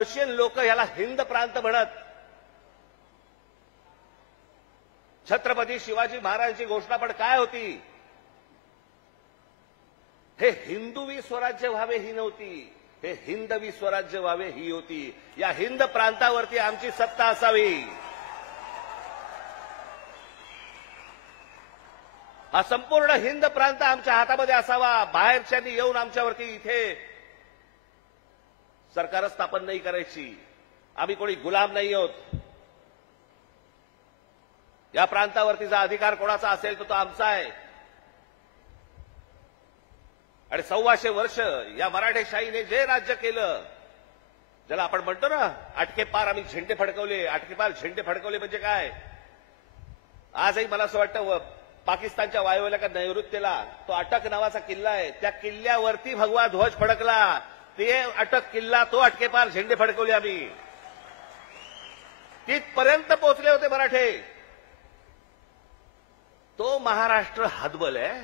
Persian लोक याला हिंद प्रांत म्हणत. छत्रपती शिवाजी महाराजांची घोषणा पण काय होती? हे हिंदवी स्वराज्य व्हावे ही नव्हती, हे हिंदवी स्वराज्य व्हावे ही होती. या हिंद प्रांतावरती आमची सत्ता असावी. हा संपूर्ण हिंद प्रांत आमच्या हातामध्ये असावा. बाहेरच्यांनी येऊन आमच्यावरती इथे सरकार स्थापन नाही करायची. आम्ही कोणी गुलाम नाही आहोत. या प्रांतावरतीचा अधिकार कोणाचा असेल तो आमचा आहे. आणि 125 वर्ष या मराठेशाहीने जे राज्य केलं, ज्याला आपण म्हणतो ना अटके पार आम्ही झेंडे फडकवले. अटके पार झेंडे फडकवले म्हणजे काय? आजही मला असं वाटतं पाकिस्तानच्या वायव्येला का नैऋत्येला तो अटक नावाचा किल्ला आहे, त्या किल्ल्यावरती भगवा ध्वज फडकला. ते अटक किल्ला, तो अटकेपार झेंडे फडकवले आम्ही. तिथपर्यंत पोहोचले होते मराठे. तो महाराष्ट्र हतबल आहे.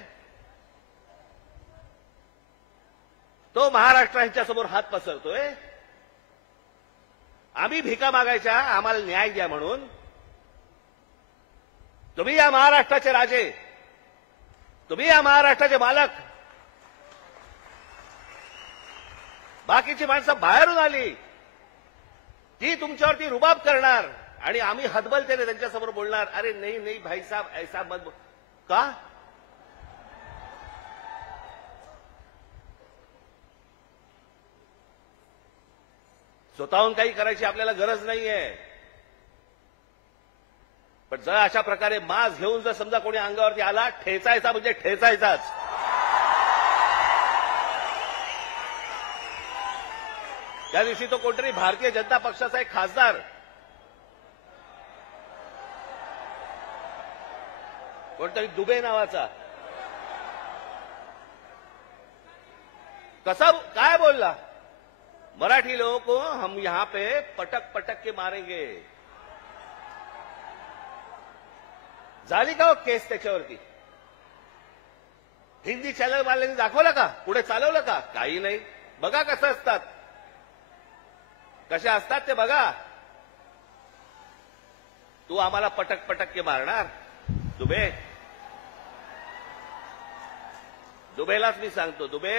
तो महाराष्ट्र यांच्यासमोर हात पसरतोय. आम्ही भिका मागायच्या आम्हाला न्याय द्या म्हणून. तुम्ही या महाराष्ट्राचे राजे, तुम्ही या महाराष्ट्राचे मालक. बाकीची माणसं बाहेरून आली, ती तुमच्यावरती रुबाब करणार आणि आम्ही हतबलतेने त्यांच्यासमोर बोलणार, अरे नाही नाही भाई साहब ऐसा मत. का? स्वतःहून काही करायची आपल्याला गरज नाहीये. पण जर अशा प्रकारे मास्क घेऊन जर समजा कोणी अंगावरती आला, ठेचायचा म्हणजे ठेचायचाच. त्या दिवशी तो कोणतरी भारतीय जनता पक्षाचा एक खासदार, कोणतरी दुबे नावाचा, कसा काय बोलला, मराठी लोगों को हम यहां पे पटक पटक के मारेंगे. झाली का हो केस त्याच्यावरती? हिंदी चॅनल वाल्यांनी दाखवलं का? पुढे चालवलं का? काही नाही. बघा कसं असतात, कसे असतात ते बघा. तू आम्हाला पटक पटक के मारणार दुबे? दुबेलाच मी सांगतो, दुबे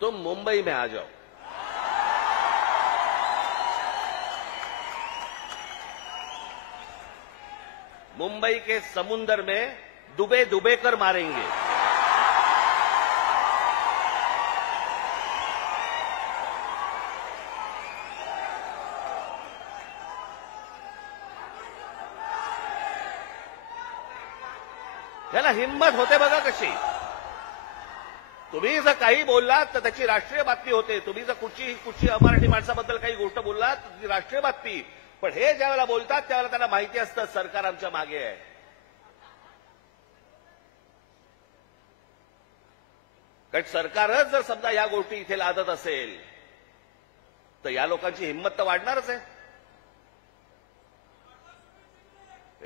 तुम मुंबई में आ जाओ. मुंबई के समुंदर में डुबे डुबे कर मारेंगे. याला हिम्मत होते बघा कशी. तुम्ही जर काही बोललात तर त्याची राष्ट्रीय बातमी होते. तुम्ही जर कुठची अमराठी माणसाबद्दल काही गोष्ट बोललात तर ती राष्ट्रीय बातमी. पण हे ज्यावेळेला बोलतात त्यावेळेला त्यांना माहिती असतं सरकार आमच्या मागे आहे. कारण सरकारच जर समजा या गोष्टी इथे लादत असेल तर या लोकांची हिंमत तर वाढणारच आहे.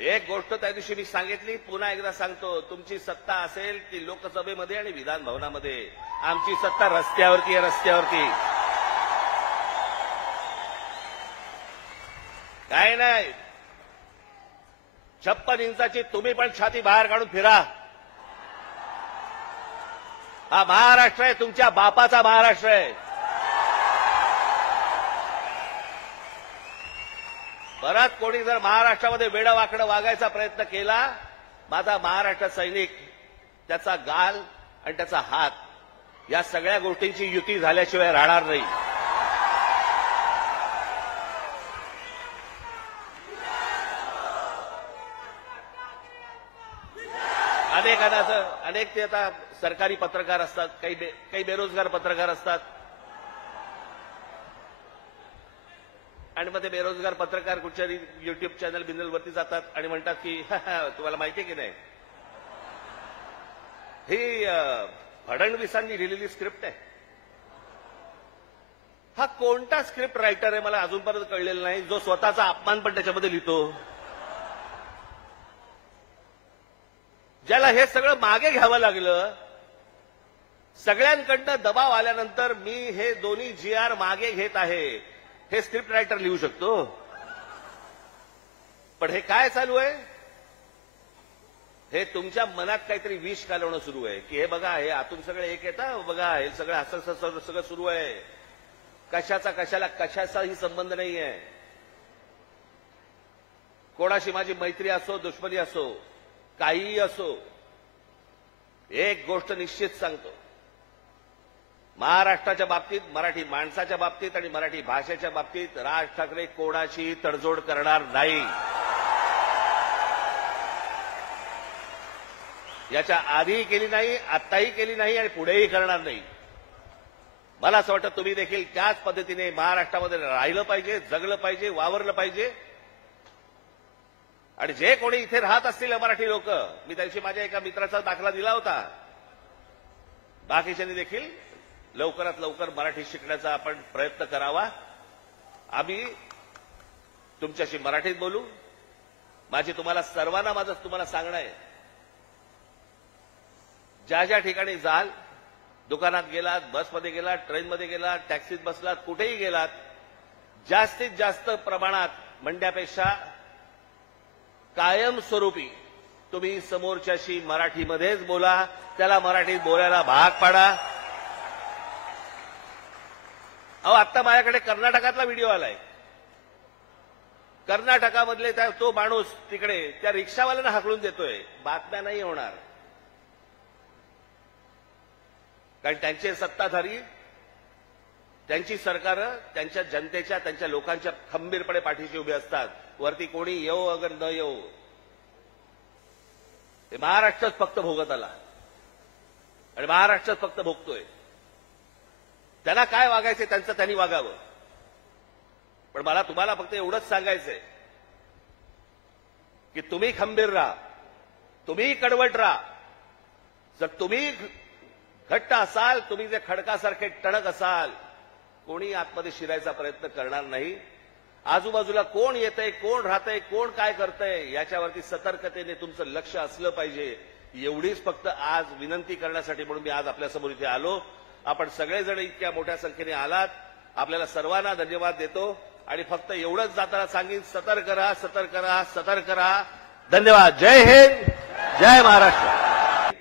एक गोष्ट त्या दिवशी मी सांगितली, पुन्हा एकदा सांगतो, तुमची सत्ता असेल ती लोकसभेमध्ये आणि विधान भवनामध्ये. आमची सत्ता रस्त्यावरती आहे, रस्त्यावरती. काय नाही. 56 इंचाची तुम्ही पण छाती बाहेर काढून फिरा. हा महाराष्ट्र आहे, तुमच्या बापाचा महाराष्ट्र आहे. परत कोणी जर महाराष्ट्रामध्ये वेडवाकडं वागायचा प्रयत्न केला, माझा महाराष्ट्र सैनिक त्याचा गाल आणि त्याचा हात या सगळ्या गोष्टींची युती झाल्याशिवाय राहणार नाही. अनेक ते आता सरकारी पत्रकार असतात, काही बेरोजगार पत्रकार असतात. आणि मग ते बेरोजगार पत्रकार कुठच्या युट्यूब चॅनल बिनलवरती जातात आणि म्हणतात की तुम्हाला माहिती आहे की नाही, ही फडणवीसांनी लिहिलेली स्क्रिप्ट आहे. हा कोणता स्क्रिप्ट रायटर आहे मला अजूनपर्यंत कळलेला नाही, जो स्वतःचा अपमान पण त्याच्यामध्ये लिहितो. ज्याला हे सगळं मागे घ्यावं लागलं, सगळ्यांकडनं दबाव आल्यानंतर मी हे दोन्ही GR मागे घेत आहे, हे स्क्रिप्ट रायटर लिहू शकतो. पण हे काय चालू आहे? हे तुमच्या मनात काहीतरी विष घालवणं सुरू आहे की हे बघा, हे आतून सगळं एक येतं, बघा हे सगळं असं सगळं सुरू आहे. कशाचा कशाला कशाचाही संबंध नाही आहे. कोणाशी माझी मैत्री असो, दुश्मनी असो, काहीही असो, एक गोष्ट निश्चित सांगतो, महाराष्ट्राच्या बाबतीत, मराठी माणसाच्या बाबतीत आणि मराठी भाषेच्या बाबतीत राज ठाकरे कोणाची तडजोड करणार नाही. याच्या आधीही केली नाही, आत्ताही केली नाही आणि पुढेही करणार नाही. मला असं वाटतं तुम्ही देखील त्याच पद्धतीने महाराष्ट्रामध्ये राहिलं पाहिजे, जगलं पाहिजे, वावरलं पाहिजे. आणि जे कोणी इथे राहत असतील मराठी लोक, मी त्याविषयी माझ्या एका मित्राचा दाखला दिला होता, बाकीच्यांनी देखील लवकरात लवकर मराठी शिकण्याचा आपण प्रयत्न करावा. आम्ही तुमच्याशी मराठीत बोलू. माझी तुम्हाला सर्वांना तुम्हाला सांगणं आहे, ज्या ज्या ठिकाणी जाल, दुकानात गेलात, बसमध्ये गेलात, ट्रेनमध्ये गेलात, टॅक्सीत बसलात, कुठेही गेलात, जास्तीत जास्त प्रमाणात म्हणण्यापेक्षा कायमस्वरूपी तुम्ही समोरच्याशी मराठीमध्येच बोला, त्याला मराठीत बोलायला भाग पाडा. अहो, आत्ता माझ्याकडे कर्नाटकातला व्हिडिओ आलाय. कर्नाटकामधले तो माणूस तिकडे त्या रिक्षावाल्यांना हाकलून देतोय. बातम्या नाही होणार, कारण त्यांचे सत्ताधारी, त्यांची सरकारं त्यांच्या जनतेच्या, त्यांच्या लोकांच्या खंबीरपणे पाठीशी उभे असतात. वरती कोणी येऊ अगर न येऊ, ते महाराष्ट्रच फक्त भोगत आला आणि महाराष्ट्रच फक्त भोगतोय. त्यांना काय वागायचं त्यांचं त्यांनी वागावं. पण मला तुम्हाला फक्त एवढंच सांगायचंय की तुम्ही खंबीर राहा, तुम्ही कडवट राहा. जर तुम्ही घट्ट असाल, तुम्ही जे खडकासारखे टणक असाल, कोणी आतमध्ये शिरायचा प्रयत्न करणार नाही. आजूबाजूला कोण येतंय, कोण राहतंय, कोण काय करतंय, याच्यावरती सतर्कतेने तुमचं लक्ष असलं पाहिजे. एवढीच फक्त आज विनंती करण्यासाठी म्हणून मी आज आपल्यासमोर इथे आलो. आपण सगळेजण इतक्या मोठ्या संख्येने आलात, आपल्याला सर्वांना धन्यवाद देतो. आणि फक्त एवढंच जाताना सांगेन, सतर्क राहा, सतर्क राहा, सतर्क राहा. धन्यवाद. जय हिंद, जय महाराष्ट्र.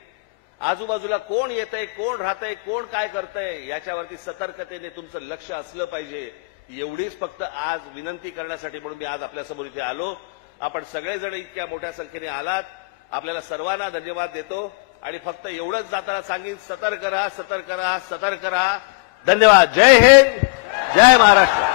आजूबाजूला कोण येतंय, कोण राहतंय, कोण काय करतंय, याच्यावरती सतर्कतेने तुमचं लक्ष असलं पाहिजे. एवढीच फक्त आज विनंती करण्यासाठी म्हणून मी आज आपल्यासमोर इथे आलो. आपण सगळेजण इतक्या मोठ्या संख्येने आलात, आपल्याला सर्वांना धन्यवाद देतो. आणि फक्त एवढंच जाताना सांगेन, सतर्क राहा, सतर्क राहा, सतर्क राहा. धन्यवाद. जय हिंद, जय महाराष्ट्र.